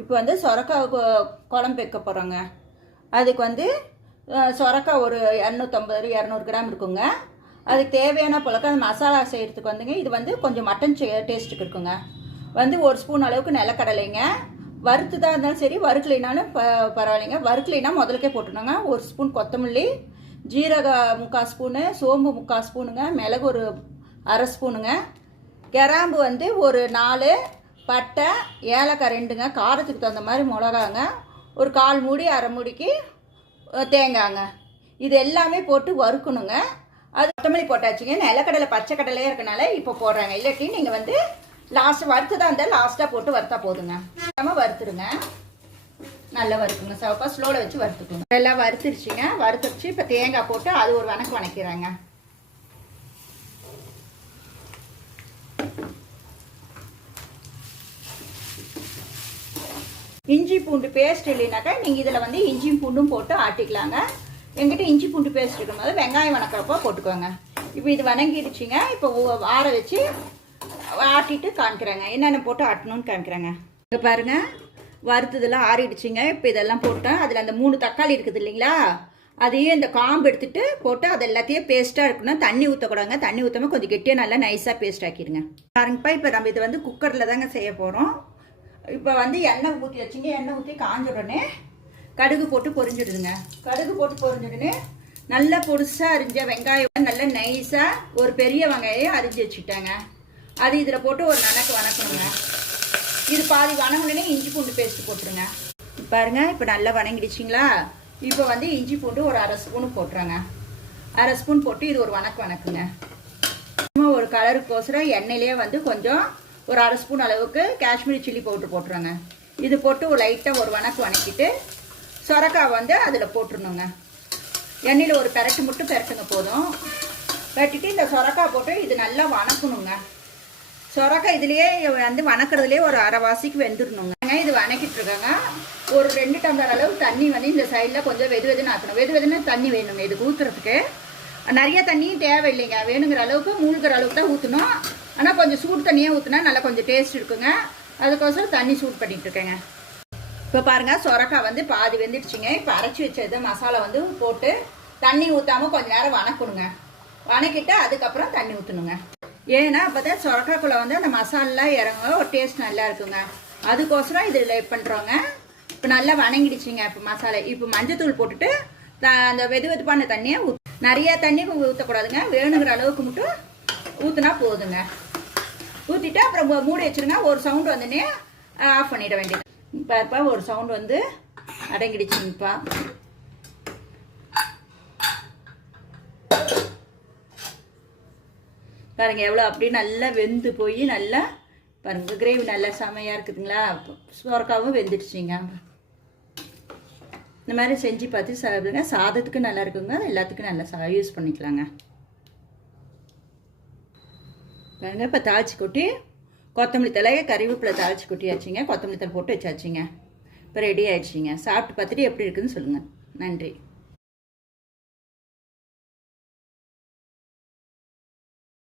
இப்போ வந்து சொரக்காய் குழம்பு வைக்க போகிறோங்க. அதுக்கு வந்து சொரக்காய் ஒரு 250-200 கிராம் இருக்குங்க. அதுக்கு தேவையான பொழக்க அந்த மசாலா செய்கிறதுக்கு வந்துங்க, இது வந்து கொஞ்சம் மட்டன் டேஸ்ட்டுக்கு இருக்குங்க. வந்து 1 ஸ்பூன் அளவுக்கு நிலக்கடலைங்க, வறுத்து தான் இருந்தாலும் சரி, வறுக்கலைனாலும் பரவாயில்லைங்க. வறுக்கலைன்னா முதலுக்கே போட்டுருணுங்க. 1 ஸ்பூன் கொத்தமல்லி, ஜீரகம் 3/4 ஸ்பூனு, சோம்பு 3/4 ஸ்பூனுங்க, மிளகு ஒரு அரை ஸ்பூனுங்க, கிராம்பு வந்து ஒரு 4, பட்டை, ஏலக்காய் 2ங்க, காரத்துக்கு தகுந்த மாதிரி மிளகாங்க, ஒரு 1/4 மூடி அரை மூடிக்கு தேங்காய்ங்க. இது எல்லாமே போட்டு வறுக்கணுங்க. அது கொத்தமல்லி போட்டாச்சுங்க. நிலக்கடலை பச்சை கடலையே இருக்கனால இப்போ போடுறாங்க. இல்லாட்டி நீங்கள் வந்து லாஸ்ட்டு வறுத்து தான் இருந்தால் லாஸ்ட்டாக போட்டு வறுத்தா போதுங்க. நம்ம வறுத்துருங்க, நல்லா வறுக்குங்க. சவப்பா ஸ்லோவில் வச்சு வறுத்துக்கோங்க. எல்லாம் வறுத்துருச்சுங்க. வறுத்துருச்சு. இப்போ தேங்காய் போட்டு அது ஒரு வணக்கிறாங்க. இஞ்சி பூண்டு பேஸ்ட் இல்லைனாக்கா நீங்கள் இதில் வந்து இஞ்சியும் பூண்டும் போட்டு ஆட்டிக்கலாங்க. எங்கிட்ட இஞ்சி பூண்டு பேஸ்ட் இருக்கும்போது வெங்காயம் வணக்கிறப்போ போட்டுக்கோங்க. இப்போ இது வணங்கிடுச்சிங்க. இப்போ ஆற வச்சு ஆட்டிட்டு காமிக்கிறாங்க, என்னென்ன போட்டு ஆட்டணும்னு காமிக்கிறாங்க. இப்போ பாருங்கள், வறுத்ததெல்லாம் ஆறிடுச்சிங்க. இப்போ இதெல்லாம் போட்டேன். அதில் அந்த 3 தக்காளி இருக்குது இல்லைங்களா, அதையும் இந்த காம்பு எடுத்துகிட்டு போட்டு அது எல்லாத்தையும் பேஸ்ட்டாக இருக்கணும். தண்ணி ஊற்றக்கூடாதுங்க. தண்ணி ஊற்றாமல் கொஞ்சம் கெட்டியாக நல்லா நைஸாக பேஸ்ட் ஆக்கிடுங்க. பாருங்கப்பா, இப்போ நம்ம இது வந்து குக்கரில் தாங்க செய்ய போகிறோம். இப்போ வந்து எண்ணெய் ஊற்றி வச்சுங்க. எண்ணெய் ஊற்றி காஞ்ச உடனே கடுகு போட்டு பொரிஞ்சிடுதுங்க. கடுகு போட்டு பொரிஞ்சிடுன்னு நல்லா பொடிசாக அரிஞ்ச வெங்காயம் நல்லா நைஸாக ஒரு பெரிய வெங்காயம் அரிஞ்சு வச்சுக்கிட்டாங்க. அது இதில் போட்டு ஒரு வணக்கணுங்க. இது பாதி வணங்குனே இஞ்சி பூண்டு பேஸ்ட்டு போட்டுருங்க. பாருங்க, இப்போ நல்லா வணங்கிடுச்சிங்களா. இப்போ வந்து இஞ்சி பூண்டு ஒரு அரை ஸ்பூனு போட்டுருங்க. அரை ஸ்பூன் போட்டு இது ஒரு வணக்குங்க. ஒரு கலருக்கோசரம் எண்ணெயிலே வந்து கொஞ்சம் ஒரு அரை ஸ்பூன் அளவுக்கு காஷ்மீரி சில்லி பவுட்ரு போட்டுருங்க. இது போட்டு ஒரு லைட்டாக ஒரு வணக்கிட்டு சொரக்காய் வந்து அதில் போட்டுருணுங்க. எண்ணெயில் ஒரு பெரட்டு மட்டும் பெரட்டுங்க போதும். பெரட்டிட்டு இந்த சொரக்காய் போட்டு இது நல்லா வணக்கணுங்க. சொரக்காய் இதுலேயே வந்து வணக்கிறதுலேயே ஒரு அரைவாசிக்கு வெந்துடணுங்க. இது வணக்கிட்டு இருக்காங்க. ஒரு 2 டம்ளர் அளவு தண்ணி வந்து இந்த சைடில் கொஞ்சம் வெதுன்னு ஆக்கணும். வெதுன்னு தண்ணி வேணுங்க இதுக்கு ஊற்றுறதுக்கு. நிறைய தண்ணியும் தேவையில்லைங்க. வேணுங்கிற அளவுக்கு மூழ்கிற அளவுக்கு தான் ஊற்றணும். ஆனால் கொஞ்சம் சூடு தண்ணியாக ஊற்றினா நல்லா கொஞ்சம் டேஸ்ட் இருக்குங்க. அதுக்கோசரம் தண்ணி சூட் பண்ணிட்டு இருக்கேங்க. இப்போ பாருங்கள், சொரக்காய் வந்து பாதி வெந்துடுச்சிங்க. இப்போ அரைச்சி வச்சது மசாலா வந்து போட்டு தண்ணி ஊற்றாமல் கொஞ்சம் நேரம் வணக்கணுங்க. வணக்கிட்டு அதுக்கப்புறம் தண்ணி ஊற்றணுங்க. ஏன்னா அப்போ தான் சொரக்காய்க்குள்ளே வந்து அந்த மசாலெலாம் இறங்க ஒரு டேஸ்ட் நல்லா இருக்குங்க. அதுக்கோசரம் இதில் பண்ணுறோங்க. இப்போ நல்லா வணங்கிடுச்சிங்க. இப்போ மசாலா இப்போ மஞ்சத்தூள் போட்டுட்டு அந்த வெதுப்பான தண்ணியை நிறைய தண்ணி ஊற்றக்கூடாதுங்க. வேணுங்கிற அளவுக்கு மட்டும் ஊற்றுனா போதுங்க. ஊற்றிட்டு அப்புறம் மூடி வச்சுருங்க. ஒரு சவுண்டு வந்துன்னே ஆஃப் பண்ணிட வேண்டியது. இப்போ ஒரு சவுண்டு வந்து அடங்கிடுச்சுங்கப்பா. பாருங்க எவ்வளோ அப்படியே நல்லா வெந்து போய் நல்லா பாருங்க கிரேவி நல்லா செமையாக இருக்குதுங்களா. சொரக்காவும் வெந்துடுச்சிங்க. இந்த மாதிரி செஞ்சு பார்த்து சாப்பிடுங்க. சாதத்துக்கு நல்லா இருக்குங்க, எல்லாத்துக்கும் நல்லா யூஸ் பண்ணிக்கலாங்க. பாருங்க, இப்போ தாளிச்சு கொட்டி கொத்தமல்லி தலை கறிவேப்பிலை தாளிச்சு கொட்டியாச்சுங்க. கொத்தமல்லி தலை போட்டு வச்சாச்சுங்க. இப்போ ரெடி ஆயிடுச்சிங்க. சாப்பிட்டு பார்த்துட்டு எப்படி இருக்குதுன்னு சொல்லுங்கள். நன்றி.